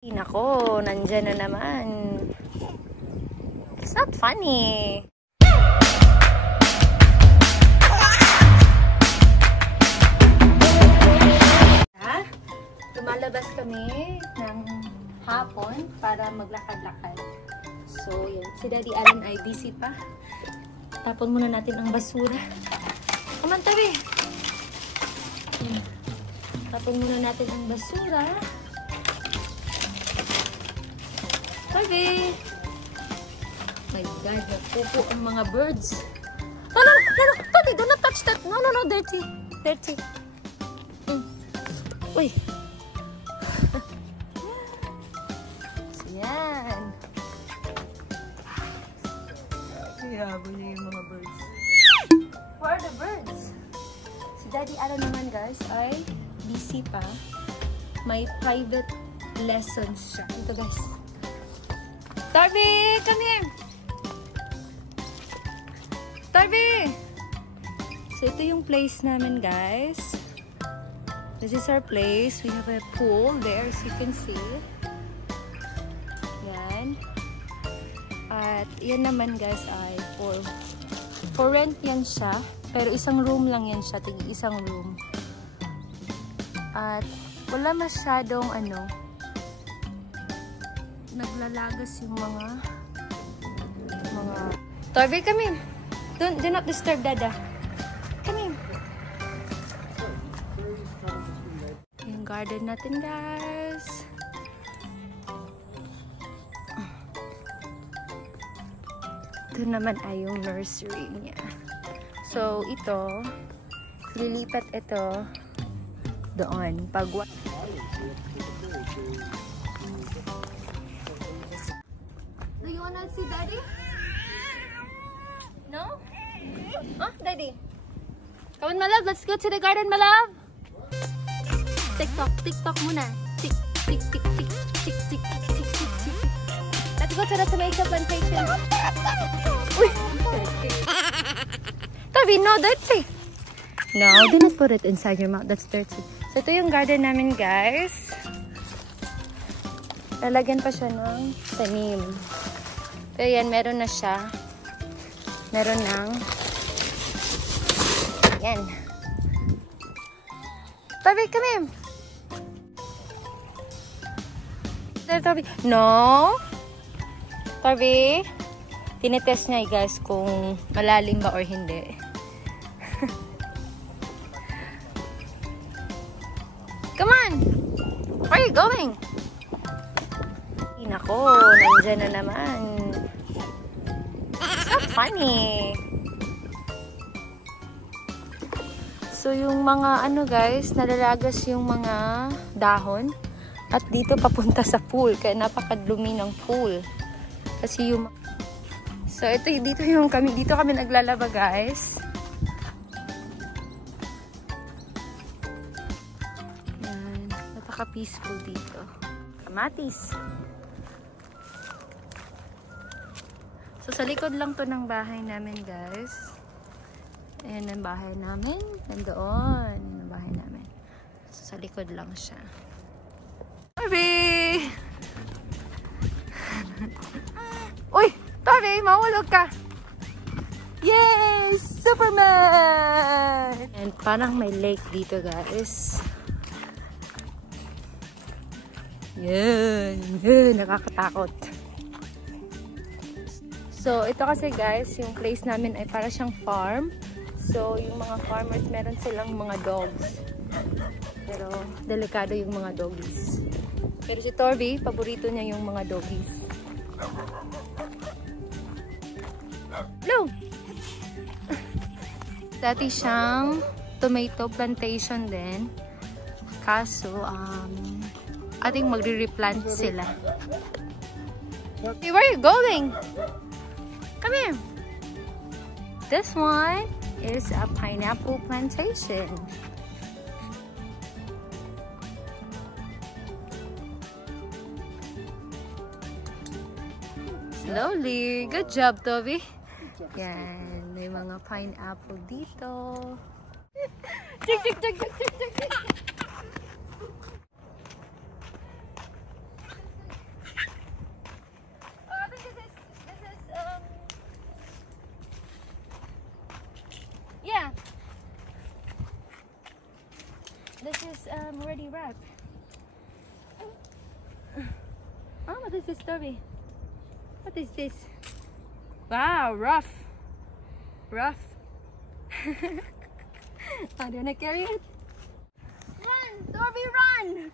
Nako, nandyan na naman. It's not funny. Lumalabas kami ng hapon para maglakad-lakad. So, yan. Si Daddy Alan ay busy pa. Tapon muna natin ang basura. Come on, tabi! Tapon muna natin ang basura. Tabi! My God, nagpupo ang mga birds. No, no, no, no! Tabi, do not touch that! No, no, no! Dirty! Dirty! Uy! So, yan. Ihabol niya yung mga birds. Where are the birds? Si Daddy Alan naman, guys, ay busy pa. May private lessons siya. Ito, guys. Darby, come here! Darby! So, ito yung place namin, guys. This is our place. We have a pool there, as you can see. Yan. At yan naman, guys, ay for rent yan siya. Pero isang room lang yan siya. Isang room. At wala masyadong naglalagas yung mga Torby, come in. Do not disturb Dada. Come in. Yung garden natin, guys. Ito naman ay yung nursery niya. So, ito, lilipat ito doon. Do you wanna see Daddy? No? Oh, Daddy. Come on, my love. Let's go to the garden, my love. TikTok. TikTok muna. Tick, tick, tick, tick, tick, tick, tick, tick, tick. Let's go to the tomato plantation. Uy! Tabi, no, dirty. No, do not put it inside your mouth. That's dirty. So, ito yung garden namin, guys. Lalagyan pa siya ng tanim. Pero yan, meron na siya. Meron ng yan. Tabi, come here. Tabi. No. Tabi. Tinetest niya, guys, kung malalim ba or hindi. Come on! Where are you going? Nako, nandyan na naman. It's not funny. So, yung mga guys, nalalagas yung mga dahon. At dito papunta sa pool. Kaya napakadumi ng pool. Kasi yung... So, dito kami naglalaba, guys. Yan. Napaka-peaceful dito. Kamatis. So, sa likod lang to ng bahay namin, guys. Ayan ang bahay namin. Nandoon. Ayan ang bahay namin. So, sa likod lang siya. Barbie! Uy! Tabi, mahulog ka! Yes! Superman! And parang may lake dito, guys. Yan! Nakakatakot. So, ito kasi, guys, yung place namin ay para siyang farm. So, yung mga farmers, meron silang mga dogs. Pero, delikado yung mga doggies. Pero si Torby, paborito niya yung mga doggies. Hello! Dati siyang tomato plantation din. Kaso, ating magre-replant sila. Hey, where are you going? Come here. This one is a pineapple plantation. Slowly. Good job, Toby. Yan. May mga pineapple dito. Tik, tik, tik, tik, tik, tik. I'm already wrapped. Oh, what is this, Toby? What is this? Wow, rough. Rough. Oh, do you wanna carry it? Run, Toby, run!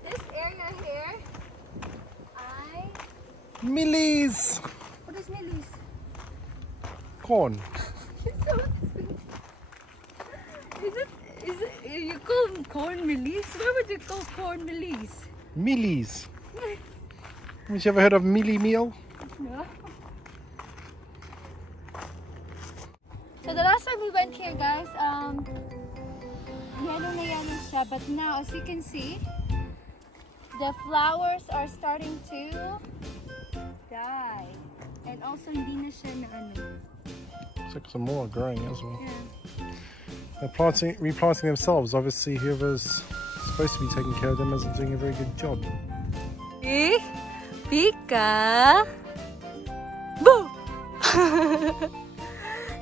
This area here, Millies! what is Millie's? Corn. Is it, you call corn Millie's? Why would you call corn Millie's? Millies. Have you ever heard of mealie meal? No. So the last time we went here, guys, yellow na yellow siya, but now as you can see, the flowers are starting to die. And also hindi na siya na ano. Looks like some more are growing as well. Yeah. They're replanting themselves. Obviously, whoever's supposed to be taking care of them isn't doing a very good job. Eh? Pika! Boo!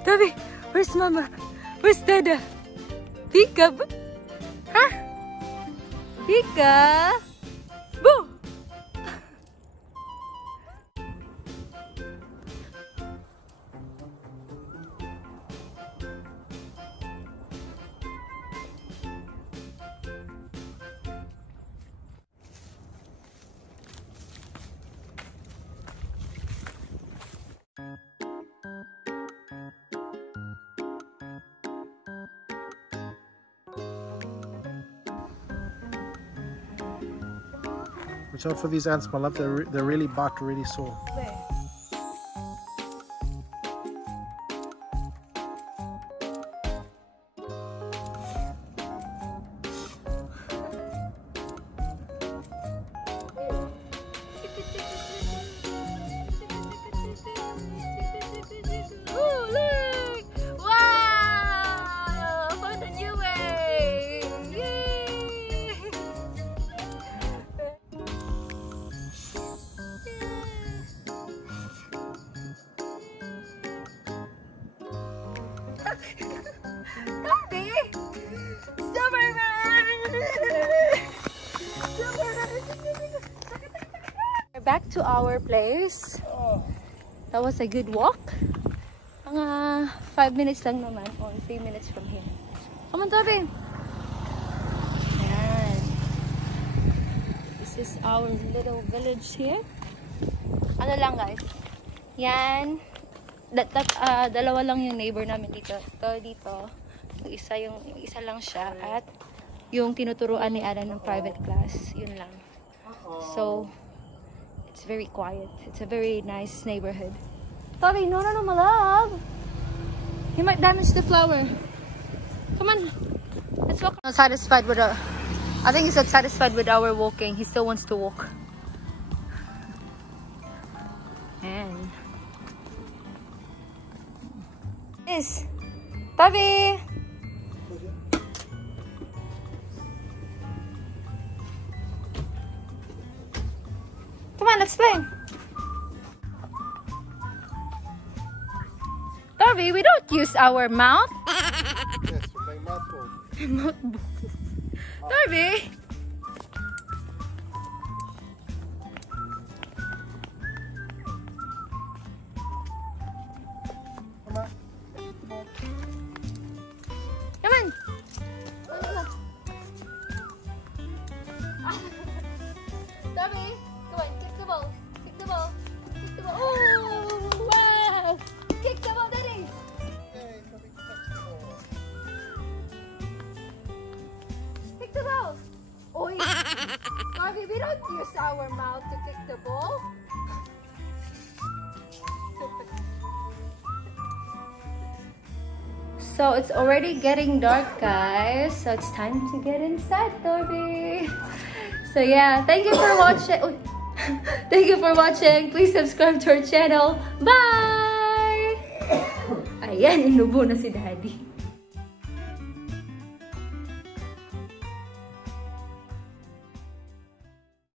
Toby, where's Mama? Where's Dada? Pika! Huh? Pika! Boo! Watch out for these ants, my love. They're really bark, really sore. Where? Oh, look! Wow! I found a new way! Yay! Toby! Superman! We're back to our place. That was a good walk. Mga 5 minutes lang naman, or 3 minutes from here. Come on, Toby! Ayan. This is our little village here. Ano lang, guys? Yan. Dalawa lang yung neighbor namin dito. Ito dito. Yung isa lang siya. At yung tinuturuan ni Alan ng private class. Yun lang. So, it's very quiet. It's a very nice neighborhood. Toby, no, my love. You might damage the flower. Come on. Let's walk. Not satisfied with I think he's not satisfied with our walking. He still wants to walk. And this, Toby. Come on, let's play. Toby, we don't use our mouth. Yes, we're playing mouthful. Toby. Come on. Come on. Toby, come on, kick the ball. Kick the ball. Kick the ball. Oh, wow. Kick the ball, Daddy. Yay, Toby touched the ball. Kick the ball. Oi. Toby, we don't use our mouth to kick the ball. So it's already getting dark, guys. So it's time to get inside, Toby. So yeah, thank you for watching. Thank you for watching. Please subscribe to our channel. Bye! Ayan, inubo na si Daddy.